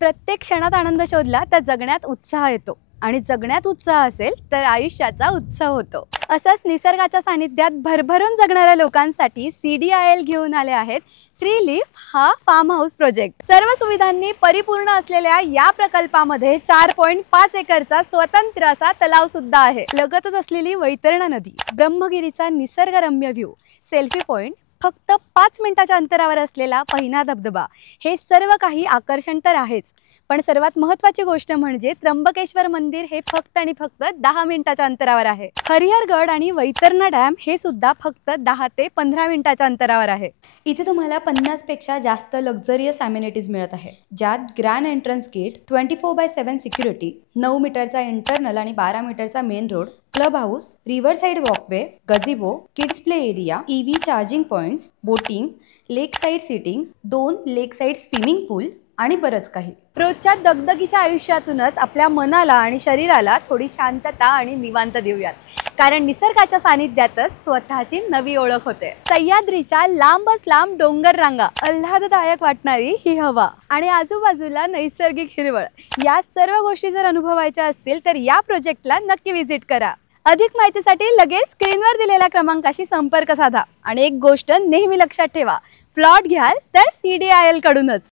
प्रत्येक क्षणात आनंद शोधला तर जगण्यात उत्साह येतो आणि जगण्यात उत्साह असेल तर आयुष्याचा उत्सव होतो। असंच निसर्गाच्या सानिध्यात भरभरून जगणाऱ्या लोकांसाठी CDIL घेऊन आले आहेत ट्री लीफ हा फार्म हाऊस प्रोजेक्ट। सर्व सुविधांनी परिपूर्ण असलेल्या या प्रकल्पामध्ये 4.5 एकरचा स्वतंत्र असा तलाव सुद्धा आहे। लगतच असलेली वैतरणा नदी, ब्रह्मगिरीचा निसर्गरम्य व्ह्यू, सेल्फी पॉइंट, फक्त 5 मिनिटाच्या अंतरावर असलेला पहिना धबधबा, हे सर्व काही आकर्षण तर आहेच, पण सर्वात महत्त्वाची गोष्ट म्हणजे त्र्यंबकेश्वर मंदिर हे फक्त आणि फक्त 10 मिनिटाच्या अंतरावर आहे। हरिहरगड आणि वैतरणा डॅम हे सुद्धा फक्त 10 ते 15 मिनिटाच्या अंतरावर आहे। इथे तुम्हाला 50 पेक्षा जास्त लक्झरियस अमेनिटीज मिळत आहे, ज्यात ग्रँड एंट्रन्स गेट, 24/7 सिक्युरिटी, 9 मीटरचा इंटरनल आणि 12 मीटरचा main road, club house, river side walkway, gazebo, kids play area, EV charging points, boating, lake side seating, 2 lake side swimming pool आणि बरंच काही। रोजच्या दगदगीच्या आयुष्यातूनच आपल्या मनाला आणि शरीराला थोडी शांतता आणि निवांत देऊयात, कारण निसर्गाच्या सानिध्यातच स्वतःची नवी ओळख होते। सह्याद्रीच्या लांबच लांब डोंगर रांगा, आल्हाददायक वाटणारी ही हवा आणि आजूबाजूला नैसर्गिक हिरवळ, या सर्व गोष्टी जर अनुभवायच्या असतील तर या प्रोजेक्टला नक्की व्हिजिट करा। अधिक माहितीसाठी लगेच स्क्रीनवर दिलेल्या क्रमांकाशी संपर्क साधा आणि एक गोष्ट नेहमी लक्षात ठेवा, प्लॉट घ्याल तर CDIL कडूनच।